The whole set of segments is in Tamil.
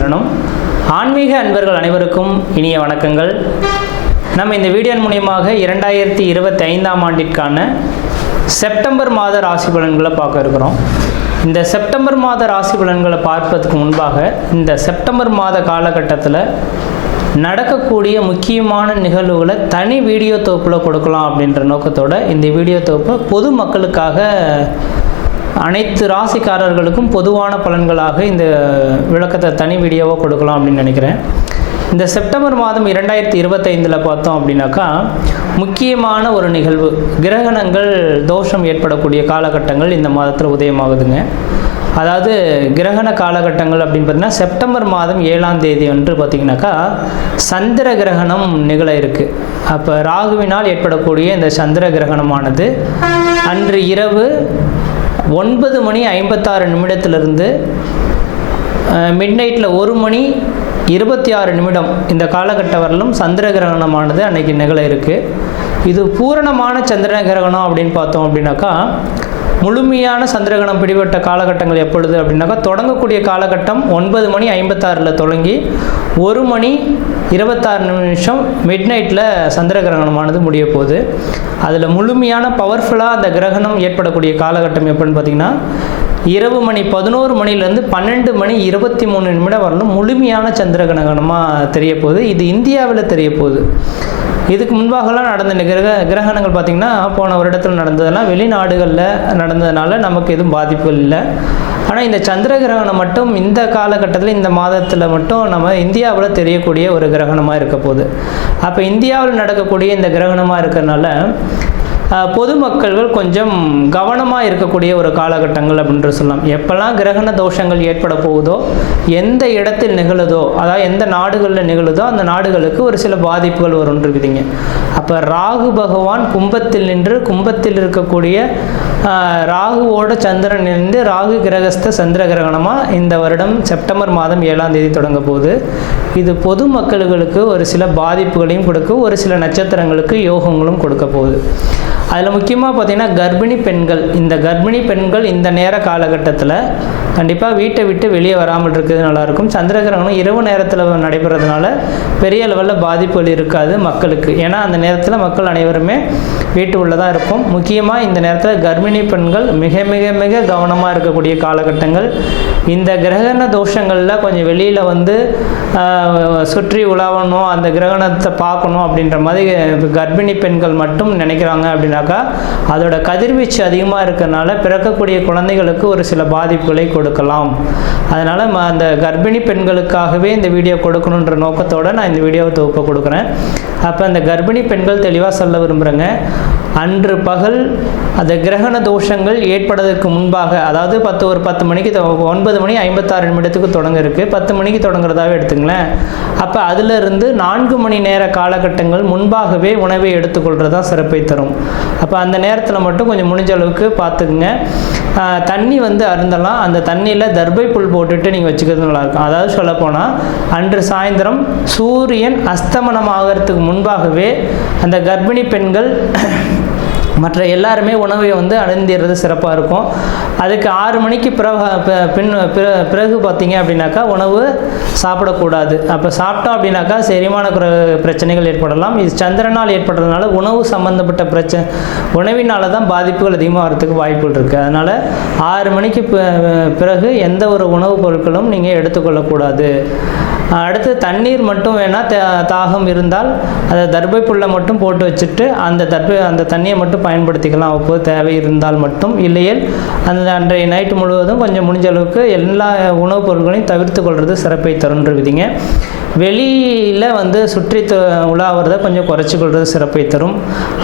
சரணம். ஆன்மீக அன்பர்கள் அனைவருக்கும் இனிய வணக்கங்கள். நம்ம இந்த வீடியோ மூலமாக 2025ஆம் ஆண்டிற்கான செப்டம்பர் மாத ராசி பலன்களை பார்க்க இருக்கிறோம். இந்த செப்டம்பர் மாத ராசி பலன்களை பார்ப்பதற்கு முன்பாக இந்த செப்டம்பர் மாத காலகட்டத்தில் நடக்கக்கூடிய முக்கியமான நிகழ்வுகளை தனி வீடியோ தொகுப்பில் கொடுக்கலாம் அப்படின்ற நோக்கத்தோடு இந்த வீடியோ தொகுப்பை பொது மக்களுக்காக அனைத்து ராசிக்காரர்களுக்கும் பொதுவான பலன்களாக இந்த விளக்கத்தை தனி வீடியோவாக கொடுக்கலாம் அப்படின்னு நினைக்கிறேன். இந்த செப்டம்பர் மாதம் 2025 பார்த்தோம் அப்படின்னாக்கா முக்கியமான ஒரு நிகழ்வு, கிரகணங்கள் தோஷம் ஏற்படக்கூடிய காலகட்டங்கள் இந்த மாதத்தில் உதயமாகுதுங்க. அதாவது கிரகண காலகட்டங்கள் அப்படின்னு பார்த்தீங்கன்னா செப்டம்பர் மாதம் 7ஆம் தேதி அன்று பார்த்திங்கனாக்கா சந்திர கிரகணம் நிகழ இருக்குது. அப்போ ராகுவினால் ஏற்படக்கூடிய இந்த சந்திர கிரகணமானது அன்று இரவு 9 மணி 56 நிமிடத்திலிருந்து மிட்நைட்டில் 1 மணி 26 நிமிடம் இந்த காலகட்ட வரலும் சந்திர கிரகணமானது அன்றைக்கி நிகழ இருக்குது. இது பூரணமான சந்திர கிரகணம் அப்படின்னு பார்த்தோம் அப்படின்னாக்கா முழுமையான சந்திரகிரகணம் பிடிபட்ட காலகட்டங்கள் எப்பொழுது அப்படின்னாக்கா தொடங்கக்கூடிய காலகட்டம் 9 மணி 56 தொடங்கி 1 மணி 26 நிமிஷம் மிட்நைட்டில் சந்திர கிரகணமானது முடிய போகுது. அதில் முழுமையான பவர்ஃபுல்லாக அந்த கிரகணம் ஏற்படக்கூடிய காலகட்டம் எப்படின்னு பார்த்திங்கன்னா இரவு மணி 11 மணிலேருந்து 12 மணி 23 நிமிடம் வரலும் முழுமையான சந்திர கிரகணமாக தெரிய போகுது. இது இந்தியாவில் தெரிய போகுது. இதுக்கு முன்பாகலாம் நடந்த கிரகணங்கள் பார்த்திங்கன்னா போன வருடத்தில் நடந்ததெல்லாம் வெளிநாடுகளில் நடந்ததுனால நமக்கு எதுவும் பாதிப்புகள் இல்லை. ஆனால் இந்த சந்திர கிரகணம் மட்டும் இந்த காலகட்டத்தில் இந்த மாதத்தில் மட்டும் நம்ம இந்தியாவில் தெரியக்கூடிய ஒரு கிரகணமாக இருக்க போகுது. அப்போ இந்தியாவில் நடக்கக்கூடிய இந்த கிரகணமாக இருக்கிறதுனால பொதுமக்கள்கள் கொஞ்சம் கவனமாக இருக்கக்கூடிய ஒரு காலகட்டங்கள் அப்படின்ற சொல்லலாம். எப்போல்லாம் கிரகண தோஷங்கள் ஏற்பட போகுதோ, எந்த இடத்தில் நிகழுதோ, அதாவது எந்த நாடுகளில் நிகழுதோ அந்த நாடுகளுக்கு ஒரு சில பாதிப்புகள் வரும்னு இருக்குதுங்க. அப்போ ராகு பகவான் கும்பத்தில் நின்று கும்பத்தில் இருக்கக்கூடிய ராகுவோட சந்திரன் இருந்து ராகு கிரகஸ்த சந்திர கிரகணமாக இந்த வருடம் செப்டம்பர் மாதம் 7ஆம் தேதி தொடங்க போகுது. இது பொதுமக்களுக்கு ஒரு சில பாதிப்புகளையும் கொடுக்கும், ஒரு சில நட்சத்திரங்களுக்கு யோகங்களும் கொடுக்க போகுது. அதில் முக்கியமாக பார்த்திங்கன்னா கர்ப்பிணி பெண்கள், இந்த கர்ப்பிணி பெண்கள் இந்த நேர காலகட்டத்தில் கண்டிப்பாக வீட்டை விட்டு வெளியே வராமல் இருக்கிறது நல்லாயிருக்கும். சந்திர கிரகணம் இரவு நேரத்தில் நடைபெறதுனால பெரிய லெவலில் பாதிப்புகள் இருக்காது மக்களுக்கு. ஏன்னா அந்த நேரத்தில் மக்கள் அனைவருமே வீட்டு உள்ளதாக இருக்கும். முக்கியமாக இந்த நேரத்தில் கர்ப்பிணி பெண்கள் மிக மிக மிக கவனமாக இருக்கக்கூடிய காலகட்டங்கள். இந்த கிரகண தோஷங்களில் கொஞ்சம் வெளியில் வந்து சுற்றி உலாவணும், அந்த கிரகணத்தை பார்க்கணும் அப்படின்ற மாதிரி கர்ப்பிணி பெண்கள் மட்டும் நினைக்கிறாங்க அப்படின்னாக்கா அதோட கதிர்வீச்சு அதிகமாக இருக்கிறதுனால பிறக்கக்கூடிய குழந்தைகளுக்கு ஒரு சில பாதிப்புகளை கொடுக்கலாம். அதனால் அந்த கர்ப்பிணி பெண்களுக்காகவே இந்த வீடியோ கொடுக்கணுன்ற நோக்கத்தோடு நான் இந்த வீடியோவை தொகுப்பை கொடுக்குறேன். அப்போ அந்த கர்ப்பிணி பெண்கள் தெளிவாக சொல்ல விரும்புகிறேங்க, அன்று பகல் அந்த கிரகண தோஷங்கள் ஏற்படுவதற்கு முன்பாக, அதாவது 10 மணிக்கு 9 மணி 56 நிமிடத்துக்கு தொடங்க இருக்குது, 10 மணிக்கு தொடங்குறதாவே எடுத்துங்களேன். அப்போ அதிலிருந்து 4 மணி நேர காலகட்டங்கள் முன்பாகவே உணவை எடுத்துக்கொள்கிறதா சிறப்பை தரும். அப்போ அந்த நேரத்தில் மட்டும் கொஞ்சம் முடிஞ்ச அளவுக்கு பார்த்துக்குங்க. தண்ணி வந்து அருந்தலாம், அந்த தண்ணியில் தர்பை புல் போட்டுட்டு நீங்கள் வச்சுக்கிறது நல்லாயிருக்கும். அதாவது சொல்லப்போனால் அன்று சாயந்தரம் சூரியன் அஸ்தமனம் ஆகிறதுக்கு முன்பாகவே அந்த கர்ப்பிணி பெண்கள் மற்ற எல்லாருமே உணவை வந்து அருந்திடுறது சிறப்பாக இருக்கும். அதுக்கு 6 மணிக்கு பிறகு பார்த்தீங்க அப்படின்னாக்கா உணவு சாப்பிடக்கூடாது. அப்போ சாப்பிட்டோம் அப்படின்னாக்கா செரிமான பிரச்சனைகள் ஏற்படலாம். இது சந்திரனால் ஏற்படுறதுனால உணவு சம்மந்தப்பட்ட உணவினால தான் பாதிப்புகள் அதிகமாக வரதுக்கு வாய்ப்புகள் இருக்குது. அதனால் 6 மணிக்கு பிறகு எந்த ஒரு உணவுப் பொருட்களும் நீங்கள் எடுத்துக்கொள்ளக்கூடாது. அடுத்து தண்ணீர் மட்டும் வேணால் தாகம் இருந்தால் அதை தர்பை புல்லை மட்டும் போட்டு வச்சுட்டு அந்த தண்ணியை மட்டும் பயன்படுத்திக்கலாம் அப்போது தேவை இருந்தால் மட்டும். இல்லையேல் அந்த அன்றைய நைட்டு முழுவதும் கொஞ்சம் முடிஞ்ச அளவுக்கு எல்லா உணவுப் பொருட்களையும் தவிர்த்து கொள்வது சிறப்பை தருன்ற விதிங்க. வெளியில் வந்து சுற்றி உலாவறதை கொஞ்சம் குறைச்சி கொள்வது சிறப்பை தரும்.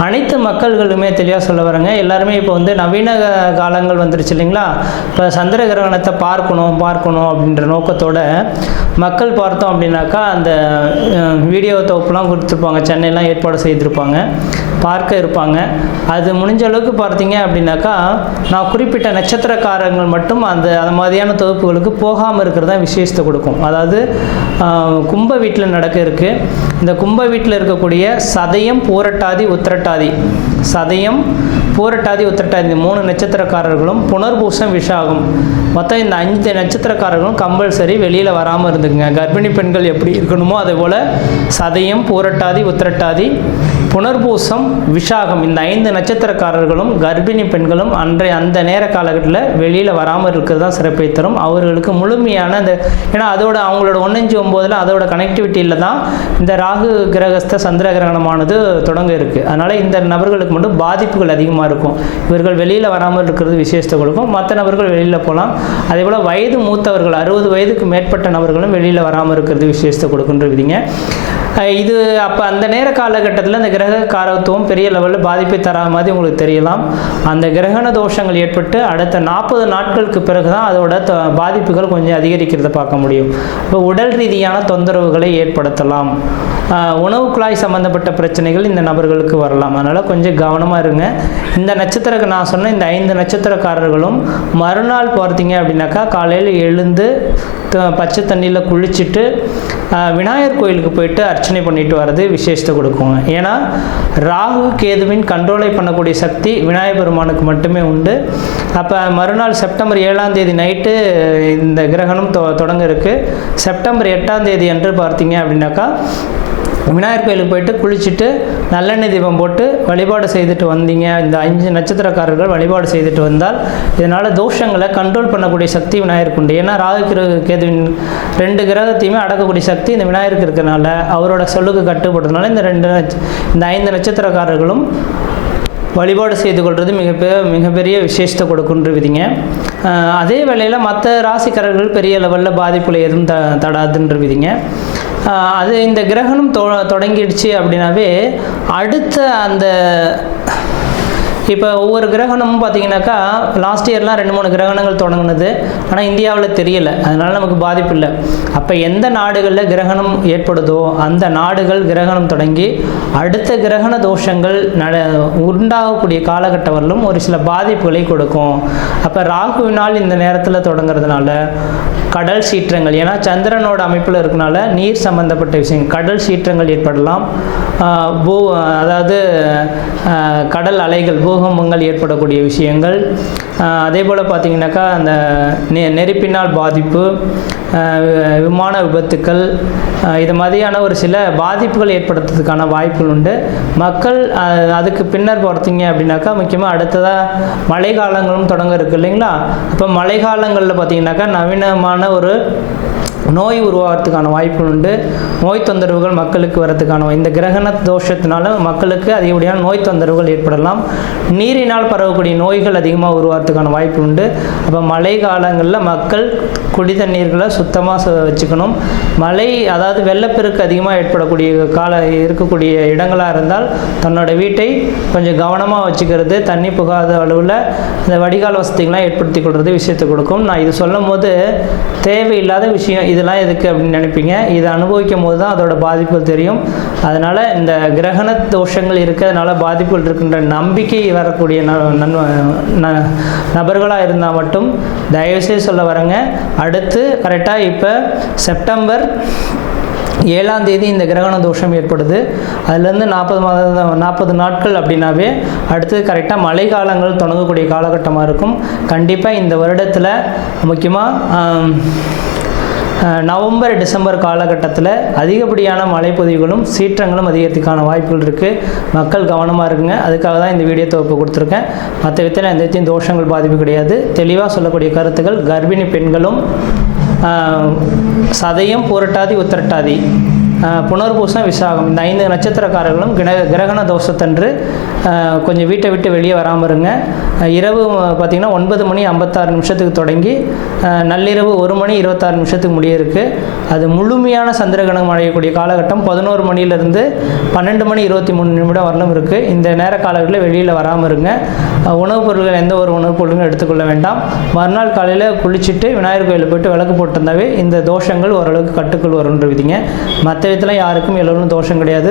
அனைத்து மக்கள்களுமே தெளிவாக சொல்ல வரேங்க. எல்லாருமே இப்போ வந்து நவீன காலங்கள் வந்துருச்சு இல்லைங்களா. இப்போ சந்திர கிரகணத்தை பார்க்கணும் அப்படின்ற நோக்கத்தோட மக்கள் பார்த்தோம் அப்படின்னாக்கா அந்த வீடியோ தொகுப்புலாம் கொடுத்துருப்பாங்க, சென்னையெல்லாம் ஏற்பாடு செய்திருப்பாங்க, பார்க்க இருப்பாங்க. அது முடிஞ்ச அளவுக்கு பார்த்தீங்க அப்படின்னாக்கா நான் குறிப்பிட்ட நட்சத்திரக்காரங்கள் மட்டும் அந்த மாதிரியான தொகுப்புகளுக்கு போகாமல் இருக்கிறது தான் விசேஷத்தை கொடுக்கும். அதாவது கும்ப வீட்டில் நடக்க இருக்குது. இந்த கும்ப வீட்டில் இருக்கக்கூடிய சதயம், பூரட்டாதி, உத்திரட்டாதி சதயம், பூரட்டாதி, உத்திரட்டாதி இந்த 3 நட்சத்திரக்காரர்களும், புனர்பூசம், விஷாகம் மொத்தம் இந்த 5 நட்சத்திரக்காரர்களும் கம்பல்சரி வெளியில் வராமல் இருந்துக்குங்க. கர்ப்பிணி பெண்கள் எப்படி இருக்கணுமோ அதே போல் சதயம், பூரட்டாதி, உத்திரட்டாதி, புனர்பூசம், விஷாகம் இந்த 5 நட்சத்திரக்காரர்களும் கர்ப்பிணி பெண்களும் அந்த நேர காலகட்டத்தில் வெளியில் வராமல் இருக்கிறது தான் சிறப்பை தரும். அவர்களுக்கு முழுமையான அந்த ஏன்னா அதோட அவங்களோட 1-5-9 அதோட கனெக்டிவிட்டியில் தான் இந்த ராகு கிரகஸ்த சந்திர கிரகணமானது தொடங்க இருக்குது. அதனால் இந்த நபர்களுக்கு மட்டும் பாதிப்புகள் அதிகமாக இருக்கும். இவர்கள் வெளியில் வராமல் இருக்கிறது விசேஷத்தை கொடுக்கும். மற்ற நபர்கள் வெளியில் போகலாம். அதே போல் வயது மூத்தவர்கள் 60 வயதுக்கு மேற்பட்ட நபர்களும் வெளியில் வராமல் இருக்கிறது விசேஷத்தை கொடுக்குன்ற விதிங்க. இது அப்போ அந்த நேர காலகட்டத்தில் இந்த கிரக காரகத்துவம் பெரிய லெவலில் பாதிப்பை தராத மாதிரி உங்களுக்கு தெரியலாம். அந்த கிரகண தோஷங்கள் ஏற்பட்டு அடுத்த 40 நாட்களுக்கு பிறகு தான் அதோட பாதிப்புகள் கொஞ்சம் அதிகரிக்கிறத பார்க்க முடியும். இப்போ உடல் ரீதியான தொந்தரவுகளை ஏற்படுத்தலாம். உணவு குழாய் சம்மந்தப்பட்ட பிரச்சனைகள் இந்த நபர்களுக்கு வரலாம். அதனால் கொஞ்சம் கவனமாக இருங்க. இந்த நட்சத்திர நான் சொன்ன இந்த 5 நட்சத்திரக்காரர்களும் மறுநாள் பார்த்தீங்க அப்படின்னாக்கா காலையில் எழுந்து பச்சை தண்ணியில் குளிச்சுட்டு விநாயகர் கோயிலுக்கு போயிட்டு அர்ச்சனை பண்ணிட்டு வர்றது விசேஷத்தை கொடுக்குங்க. ஏன்னா ராகு கேதுவின் கண்ட்ரோலை பண்ணக்கூடிய சக்தி விநாயகர் பெருமானுக்கு மட்டுமே உண்டு. அப்போ மறுநாள் செப்டம்பர் 7ஆம் தேதி நைட்டு இந்த கிரகணம் தொடங்க இருக்குது. செப்டம்பர் 8ஆம் தேதி அன்று பார்த்தீங்க அப்படின்னாக்கா விநாயகர் கோயிலுக்கு போயிட்டு குளிச்சுட்டு நல்லெண்ணெய் தீபம் போட்டு வழிபாடு செய்துட்டு வந்தீங்க. இந்த 5 நட்சத்திரக்காரர்கள் வழிபாடு செய்துட்டு வந்தால் இதனால் தோஷங்களை கண்ட்ரோல் பண்ணக்கூடிய சக்தி விநாயகருக்கு உண்டு. ஏன்னா ராகு கேதுவின் 2 கிரகத்தையுமே அடக்கக்கூடிய சக்தி இந்த விநாயகருக்கு இருக்கிறனால அவரோட சொல்லுக்கு கட்டுப்படுறதுனால இந்த 5 நட்சத்திரக்காரர்களும் வழிபாடு செய்து கொள்வது மிகப்பெரிய விசேஷத்தை கொடுக்குன்ற விதிங்க. அதே வேளையில் மற்ற ராசிக்காரர்கள் பெரிய லெவலில் பாதிப்புல எதுவும் தடாதுன்ற விதிங்க. அது இந்த கிரகணம் தொடங்கிடுச்சு அப்படின்னாவே அடுத்த அந்த இப்போ ஒவ்வொரு கிரகணமும் பார்த்தீங்கன்னாக்கா லாஸ்ட் இயர்லாம் 2-3 கிரகணங்கள் தொடங்கினது. ஆனால் இந்தியாவில் தெரியலை, அதனால் நமக்கு பாதிப்பு இல்லை. அப்போ எந்த நாடுகளில் கிரகணம் ஏற்படுதோ அந்த நாடுகள் கிரகணம் தொடங்கி அடுத்த கிரகண தோஷங்கள் உண்டாகக்கூடிய காலகட்டம் வரலும் ஒரு சில பாதிப்புகளை கொடுக்கும். அப்போ ராகுவினால் இந்த நேரத்தில் தொடங்கிறதுனால கடல் சீற்றங்கள், ஏன்னா சந்திரனோட அமைப்பில் இருக்கனால நீர் சம்பந்தப்பட்ட விஷயங்கள் கடல் சீற்றங்கள் ஏற்படலாம். அதாவது கடல் அலைகள் பூகம்பங்கள் ஏற்படக்கூடிய விஷயங்கள். அதே போல் பார்த்திங்கனாக்கா அந்த நெருப்பினால் பாதிப்பு, விமான விபத்துக்கள், இது மாதிரியான ஒரு சில பாதிப்புகள் ஏற்படுத்துறதுக்கான வாய்ப்புகள் உண்டு. மக்கள் அதுக்கு பின்னர் பார்த்தீங்க அப்படின்னாக்கா முக்கியமாக அடுத்ததாக மழை காலங்களும் தொடங்க இருக்குது இல்லைங்களா. அப்போ மழை காலங்களில் பார்த்திங்கனாக்கா நவீனமான ஒரு நோய் உருவாகிறதுக்கான வாய்ப்புகள் உண்டு. நோய் தொந்தரவுகள் மக்களுக்கு வரதுக்கான இந்த கிரகண தோஷத்தினால மக்களுக்கு அதிகப்படியான நோய் தொந்தரவுகள் ஏற்படலாம். நீரினால் பரவக்கூடிய நோய்கள் அதிகமாக உருவாகிறதுக்கான வாய்ப்பு உண்டு. அப்போ மழை காலங்களில் மக்கள் குடி தண்ணீர்களை சுத்தமாக வச்சுக்கணும். மழை அதாவது வெள்ளப்பெருக்கு அதிகமாக ஏற்படக்கூடிய இருக்கக்கூடிய இடங்களாக இருந்தால் தன்னோட வீட்டை கொஞ்சம் கவனமாக வச்சுக்கிறது, தண்ணி புகாத அளவில் இந்த வடிகால் வசதிகள்லாம் ஏற்படுத்தி கொள்வது விஷயத்தை கொடுக்கும். நான் இது சொல்லும் போது தேவையில்லாத விஷயம் இதெல்லாம் எதுக்கு அப்படின்னு நினைப்பீங்க. இதை அனுபவிக்கும் போது தான் அதோட பாதிப்புகள் தெரியும். அதனால் இந்த கிரகண தோஷங்கள் இருக்கிறதுனால பாதிப்புகள் இருக்கின்ற நம்பிக்கை வரக்கூடிய நபர்களாக இருந்தால் மட்டும் தயவுசெய்து சொல்ல வரேங்க. அடுத்து கரெக்டாக இப்போ செப்டம்பர் 7ஆம் தேதி இந்த கிரகண தோஷம் ஏற்படுது. அதுலேருந்து 40 நாட்கள் அப்படின்னாவே அடுத்து கரெக்டாக மழை காலங்கள் தொடங்கக்கூடிய காலகட்டமாக இருக்கும். கண்டிப்பாக இந்த வருடத்தில் முக்கியமாக நவம்பர் டிசம்பர் காலகட்டத்தில் அதிகப்படியான மழைப்பொழிவுகளும் சீற்றங்களும் அதிகரிக்கிறதுக்கான வாய்ப்புகள் இருக்குது. மக்கள் கவனமாக இருக்குங்க. அதுக்காக தான் இந்த வீடியோ தொகுப்பு கொடுத்துருக்கேன். மற்ற விதத்தில் எந்த தோஷங்கள் பாதிப்பு கிடையாது. தெளிவாக சொல்லக்கூடிய கருத்துக்கள் கர்ப்பிணி பெண்களும் சதயம், பூரட்டாதி, உத்திரட்டாதி, புனர்பூசம், விசாகம் இந்த 5 நட்சத்திரக்காரர்களும் கிரகண தோஷத்தன்று கொஞ்சம் வீட்டை விட்டு வெளியே வராமல் இருங்க. இரவு பார்த்திங்கன்னா 9:56 தொடங்கி நள்ளிரவு 1:26 முடிய இருக்குது. அது முழுமையான சந்திரகிரகணம் அடையக்கூடிய காலகட்டம் 11 மணியிலிருந்து 12:23 வரலும் இருக்குது. இந்த நேர காலங்களில் வெளியில் வராமல் இருங்க. உணவுப் பொருட்கள் எந்த ஒரு உணவுப் பொருட்களும் எடுத்துக்கொள்ள வேண்டாம். மறுநாள் காலையில் குளிச்சுட்டு விநாயகர் கோயிலில் போய்ட்டு விளக்கு போட்டிருந்தாவே இந்த தோஷங்கள் ஓரளவுக்கு கட்டுக்குள் வரும்ன்ற விதிங்க. மற்ற விதத்தில் யாருக்கும் எல்லோரும் தோஷம் கிடையாது.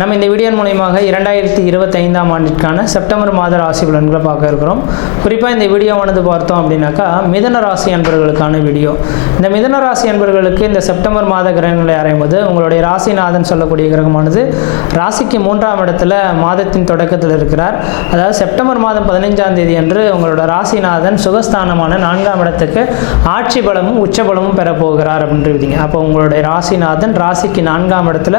நம்ம இந்த வீடியோ மூலமாக 2025ஆம் ஆண்டிற்கான செப்டம்பர் மாத ராசி பலன்களை பார்க்க இருக்கிறோம். குறிப்பாக இந்த வீடியோவானது பார்த்தோம் அப்படின்னாக்கா மிதுன ராசி அன்பர்களுக்கான வீடியோ. இந்த மிதுன ராசி அன்பர்களுக்கு இந்த செப்டம்பர் மாத கிரகங்களை அறையும்போது உங்களுடைய ராசிநாதன் சொல்லக்கூடிய கிரகமானது ராசிக்கு 3ஆம் இடத்துல மாதத்தின் தொடக்கத்தில் இருக்கிறார். அதாவது செப்டம்பர் மாதம் 15ஆம் தேதி அன்று உங்களோட ராசிநாதன் சுகஸ்தானமான 4ஆம் இடத்துக்கு ஆட்சி பலமும் உச்ச பலமும் பெறப்போகிறார் அப்படின்றீங்க. அப்போ உங்களுடைய ராசிநாதன் ராசிக்கு 4ஆம் இடத்துல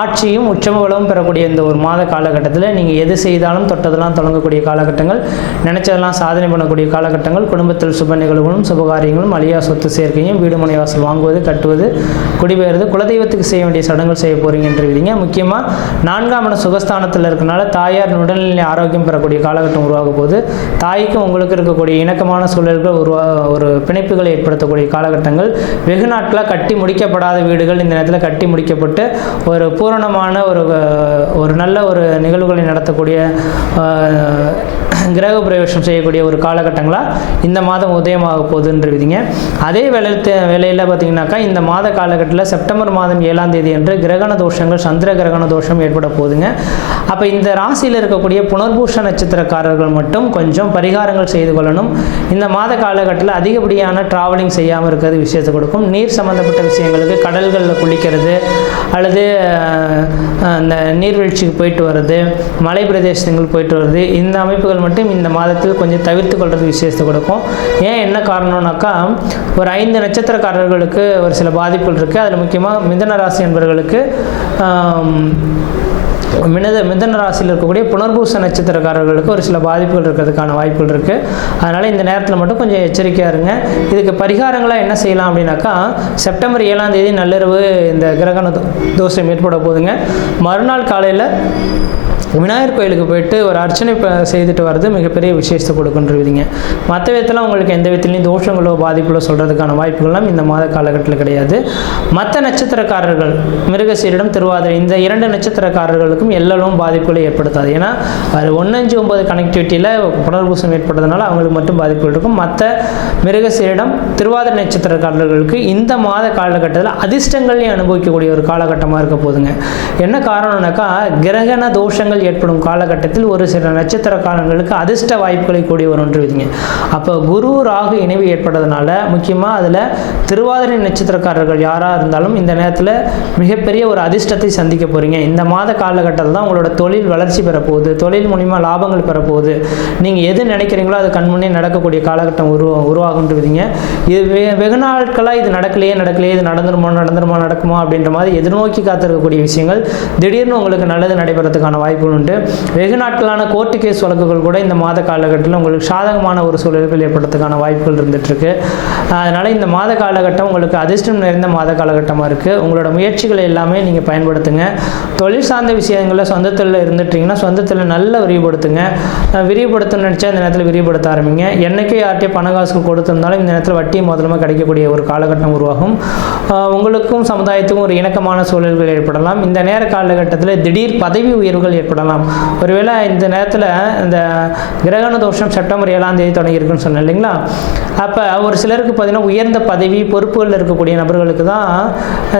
ஆட்சியும் உச்ச பலமும் பெறக்கூடிய இந்த ஒரு மாத காலகட்டத்தில் நீங்கள் எது செய்தாலும் தொட்டதெல்லாம் தொடங்கக்கூடிய காலகட்டங்கள், நினைச்சதெல்லாம் சாதனை பண்ணக்கூடிய காலகட்டங்கள், குடும்பத்தில் சுப நிகழ்வுகளும் சுபகாரியங்களும், அழியா சொத்து சேர்க்கையும், வீடு மனை வாசல் வாங்குவது, கட்டுவது, குடிபெயர்வது, குலதெய்வத்துக்கு செய்ய வேண்டிய சடங்குகள் செய்ய போறீங்கன்றீங்க. முக்கியமாக 4ஆம் இடம் சுகஸ்தானத்தில் இருக்கனால தாயார் உடல்நிலை ஆரோக்கியம் பெறக்கூடிய காலகட்டம் உருவாக போது தாய்க்கும் உங்களுக்கு இருக்கக்கூடிய இணக்கமான சூழல்கள் ஒரு பிணைப்புகளை ஏற்படுத்தக்கூடிய காலகட்டங்கள், வெகு நாட்களாக கட்டி முடிக்கப்படாத வீடுகள் இந்த நேரத்தில் கட்டி முடிக்கப்பட்டு ஒரு பூரணமான ஒரு நல்ல ஒரு நிகழ்வுகளை நடத்தக்கூடிய கிரக பிரவேசம் செய்யக்கூடிய ஒரு காலகட்டங்களாக இந்த மாதம் உதயமாக போகுதுன்றீங்க. அதே வேளையில் பார்த்தீங்கன்னாக்கா இந்த மாத காலகட்டத்தில் செப்டம்பர் மாதம் 7ஆம் தேதி அன்று கிரகண தோஷங்கள், சந்திர கிரகண தோஷம் ஏற்பட போகுதுங்க. அப்போ இந்த ராசியில் இருக்கக்கூடிய புனர்பூஷ நட்சத்திரக்காரர்கள் மட்டும் கொஞ்சம் பரிகாரங்கள் செய்து கொள்ளணும். இந்த மாத காலகட்டத்தில் அதிகப்படியான டிராவலிங் செய்யாமல் இருக்கிறது விஷயத்தை கொடுக்கும். நீர் சம்பந்தப்பட்ட விஷயங்களுக்கு கடல்களில் குளிக்கிறது அல்லது அந்த நீர்வீழ்ச்சிக்கு போயிட்டு வர்றது, மலை பிரதேசங்கள் போயிட்டு வருது, இந்த அமைப்புகள் மட்டும் இந்த மாதத்தில் கொஞ்சம் தவிர்த்து கொள்வது விசேஷத்தை கொடுக்கும். ஏன் என்ன காரணம்னாக்கா ஒரு 5 நட்சத்திரக்காரர்களுக்கு ஒரு சில பாதிப்புகள் இருக்குது. அதில் முக்கியமாக மிதுன ராசி என்பவர்களுக்கு மிதுன ராசியில் இருக்கக்கூடிய புனர்பூச நட்சத்திரக்காரர்களுக்கு ஒரு சில பாதிப்புகள் இருக்கிறதுக்கான வாய்ப்புகள் இருக்குது. அதனால் இந்த நேரத்தில் மட்டும் கொஞ்சம் எச்சரிக்கையாக இருங்க. இதுக்கு பரிகாரங்களாக என்ன செய்யலாம் அப்படின்னாக்கா செப்டம்பர் 7ஆம் தேதி நள்ளிரவு இந்த கிரகண தோஷம் ஏற்பட போகுதுங்க. மறுநாள் காலையில் விநாயகர் கோயிலுக்கு போயிட்டு ஒரு அர்ச்சனை செய்துட்டு வர்றது மிகப்பெரிய விசேஷத்தை கொடுக்குன்றீங்க. மற்ற விதத்தில் உங்களுக்கு எந்த விதத்துலையும் தோஷங்களோ பாதிப்புகளோ சொல்கிறதுக்கான வாய்ப்புகள்லாம் இந்த மாத காலகட்டத்தில் கிடையாது. மற்ற நட்சத்திரக்காரர்கள் மிருகசீரிடம், திருவாதிரை இந்த 2 நட்சத்திரக்காரர்களுக்கும் எல்லோரும் பாதிப்புகளை ஏற்படுத்தாது. ஏன்னா அது 1-5-9 கனெக்டிவிட்டியில் புனர்பூசம் ஏற்பட்டதுனால அவங்களுக்கு மட்டும் பாதிப்புகள் இருக்கும். மற்ற மிருகசீரிடம், திருவாதிரை நட்சத்திரக்காரர்களுக்கு இந்த மாத காலகட்டத்தில் அதிர்ஷ்டங்களையும் அனுபவிக்கக்கூடிய ஒரு காலகட்டமாக இருக்க போதுங்க. என்ன காரணம்னாக்கா கிரகண தோஷங்கள் ஏற்படும் காலகட்டத்தில் ஒரு சில நட்சத்திரக்காரங்களுக்கு அதிர்ஷ்ட வாய்ப்புகளை கூடி வரும்ன்றீங்க. அப்போ குரு ராகு இணைவு ஏற்பட்டதுனால முக்கியமாக அதில் திருவாதிரை நட்சத்திரக்காரர்கள் யாராக இருந்தாலும் இந்த நேரத்தில் மிகப்பெரிய ஒரு அதிர்ஷ்டத்தை சந்திக்க போகிறீங்க. இந்த மாத காலகட்டத்தில் தான் உங்களோட தொழில் வளர்ச்சி பெறப்போகுது, தொழில் மூலிமா லாபங்கள் பெறப்போகுது. நீங்கள் எது நினைக்கிறீங்களோ அது கண்முன்னே நடக்கக்கூடிய காலகட்டம் உருவாகுன்றீங்க. இது வெகு நாட்களாக இது நடக்கலையே இது நடக்குமா அப்படின்ற மாதிரி எதிர்நோக்கி காத்திருக்கக்கூடிய விஷயங்கள் திடீர்னு உங்களுக்கு நல்லது நடைபெறதுக்கான வாய்ப்புகள் உண்டு. வெகு நாட்களான கோர்ட்டு கேஸ் வழக்குகள் கூட இந்த மாத காலகட்டத்தில் உங்களுக்கு சாதகமான ஒரு சூழல்கள் ஏற்படுறதுக்கான வாய்ப்புகள் இருந்துகிட்ருக்கு. அதனால் இந்த மாத காலகட்டம் உங்களுக்கு அதிர்ஷ்டம் நிறைந்த மாத காலகட்டமாக இருக்குது. உங்களோட முயற்சிகளை எல்லாமே நீங்கள் பயன்படுத்துங்க. தொழில் சார்ந்த விஷயங்களில் சொந்தத்தில் இருந்துட்டிங்கன்னா சொந்தத்தில் நல்லா விரிவுபடுத்தணும்னு நினச்சா இந்த நேரத்தில் விரிவுபடுத்த ஆரம்பிங்க. என்னைக்கே யார்கிட்டே பணகாசுகள் கொடுத்திருந்தாலும் இந்த நேரத்தில் வட்டி முதலமாக கிடைக்கக்கூடிய ஒரு காலகட்டம் உருவாகும். உங்களுக்கும் சமுதாயத்துக்கும் ஒரு இணக்கமான சூழல்கள் ஏற்படலாம். இந்த நேர காலகட்டத்தில் திடீர் பதவி உயர்வுகள் ஏற்படலாம். ஒருவேளை இந்த நேரத்தில் இந்த கிரகண தோஷம் செப்டம்பர் 7ஆம் தேதி தொடங்கியிருக்குன்னு சொன்னேன் இல்லைங்களா? அப்போ ஒரு சிலருக்கு பார்த்தீங்கன்னா உயர்ந்த பதவி பொறுப்புகள் இருக்கக்கூடிய நபர்களுக்கு தான்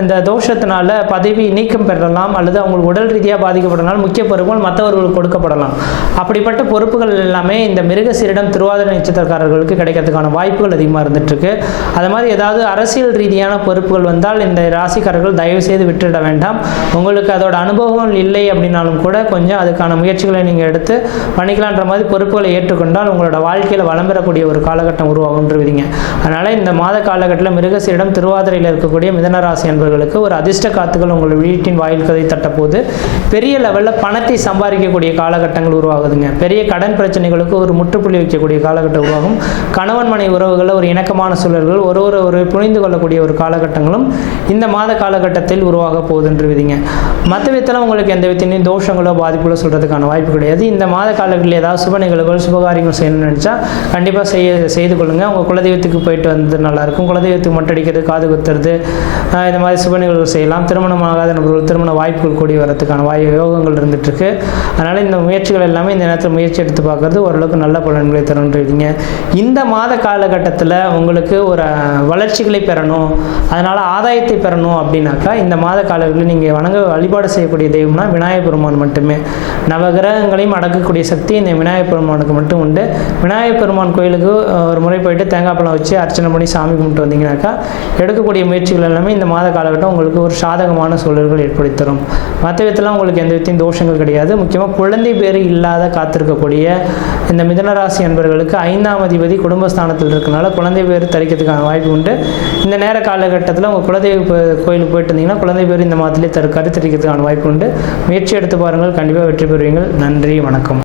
இந்த தோஷத்தினால பதவி நீக்கம் பெறலாம் அல்லது அவங்களுக்கு உடல் ரீதியாக பாதிக்கப்படலாம். முக்கிய பொறுப்புகள் மற்றவர்களுக்கு கொடுக்கப்படலாம். அப்படிப்பட்ட பொறுப்புகள் எல்லாமே இந்த மிருகசீரிடம், திருவாதிரை நட்சத்திரக்காரர்களுக்கு கிடைக்கிறதுக்கான வாய்ப்புகள் அதிகமாக இருந்துகிட்ருக்கு. அது மாதிரி ஏதாவது அரசியல் ரீதியான பொறுப்புகள் வந்தால் இந்த ராசிக்காரர்கள் தயவு செய்து விட்டுவிட வேண்டாம். உங்களுக்கு அதோட அனுபவம் இல்லை அப்படின்னாலும் கூட கொஞ்சம் அதுக்கான முயற்சிகளை நீங்கள் எடுத்து பண்ணிக்கலான்ற மாதிரி பொறுப்புகளை ஏற்றுக்கொண்டால் உங்களோட வாழ்க்கையில் வளம் பெறக்கூடிய ஒரு காலகட்டம் உருவாகுன்றீங்க. அதனால் இந்த மாத காலகட்டத்தில் மிருகசீரிடம், திருவாதிரையில் இருக்கக்கூடிய மிதுன ராசி என்பவர்களுக்கு ஒரு அதிர்ஷ்ட காத்துக்கள் உங்கள் வீட்டின் வாயில் கதை தட்டப்போது பெரிய லெவலில் பணத்தை சம்பாதிக்கக்கூடிய காலகட்டங்கள் உருவாகுதுங்க. பெரிய கடன் பிரச்சனைகளுக்கு ஒரு முற்றுப்புள்ளி வைக்கக்கூடிய காலகட்டம் உருவாகும். கணவன் மனை உறவுகளில் ஒரு இணக்கமான சூழல்கள், ஒரு புரிந்து கொள்ளக்கூடிய ஒரு காலகட்டங்களும் இந்த மாத காலகட்டத்தில் உருவாக போகுதுன்றீங்க. மற்ற விதத்தில் உங்களுக்கு எந்த விதத்திலையும் தோஷங்களோ பாதிப்புகளை சொல்கிறதுக்கான வாய்ப்பு கிடையாது. இந்த மாத காலங்களில் ஏதாவது சுப நிகழ்வுகள் சுபகாரியங்கள் செய்யணும்னு நினச்சா கண்டிப்பாக செய்து கொள்ளுங்கள். உங்கள் குலதெய்வத்துக்கு போயிட்டு வந்து நல்லாயிருக்கும். குலதெய்வத்துக்கு மொட்டடிக்கிறது, காது குத்துறது, இந்த மாதிரி சுப நிகழ்வுகள் செய்யலாம். திருமணமாகாத நபர்கள் திருமண வாய்ப்புகள் கூடி வரதுக்கான யோகங்கள் இருந்துகிட்ருக்கு. அதனால் இந்த முயற்சிகள் எல்லாமே இந்த நேரத்தில் முயற்சி எடுத்து பார்க்குறது ஓரளவுக்கு நல்ல பலன்களை தருன்றீங்க. இந்த மாத காலகட்டத்தில் உங்களுக்கு ஒரு வளர்ச்சிகளை பெறணும், அதனால் ஆதாயத்தை பெறணும் அப்படின்னாக்கா இந்த மாத காலங்களில் நீங்கள் வழிபாடு செய்யக்கூடிய தெய்வம்னா விநாயகர் பெருமான் மட்டுமே. நவகிரகங்களையும் அடக்கக்கூடிய சக்தி இந்த விநாயகர் பெருமானுக்கு மட்டும் உண்டு. விநாயகர் பெருமான் கோயிலுக்கு ஒரு முறை போயிட்டு தேங்காய் பழம் வச்சு அர்ச்சனை பண்ணி சாமி கும்பிட்டு வந்தீங்கன்னாக்கா எடுக்கக்கூடிய முயற்சிகள் எல்லாமே இந்த மாத காலகட்டம் உங்களுக்கு ஒரு சாதகமான சூழல்கள் ஏற்படுத்தி தரும். மற்ற விதத்தில் உங்களுக்கு எந்த விதத்தையும் தோஷங்கள் கிடையாது. முக்கியமாக குழந்தை பேர் இல்லாத காத்திருக்கக்கூடிய இந்த மிதுனராசி அன்பர்களுக்கு 5ஆம் அதிபதி குடும்பஸ்தானத்தில் இருக்கனால குழந்தை பேர் தரிக்கிறதுக்கான வாய்ப்பு உண்டு. இந்த நேர காலகட்டத்தில் உங்கள் குலதெய்வ கோயிலுக்கு போயிட்டு இருந்தீங்கன்னா குழந்தை பேர் இந்த மாதத்திலே கருத்தரிக்கிறதுக்கான வாய்ப்பு உண்டு. முயற்சி எடுத்து பாருங்கள், கண்டிப்பாக வெற்றி பெறுவீங்கள். நன்றி, வணக்கம்.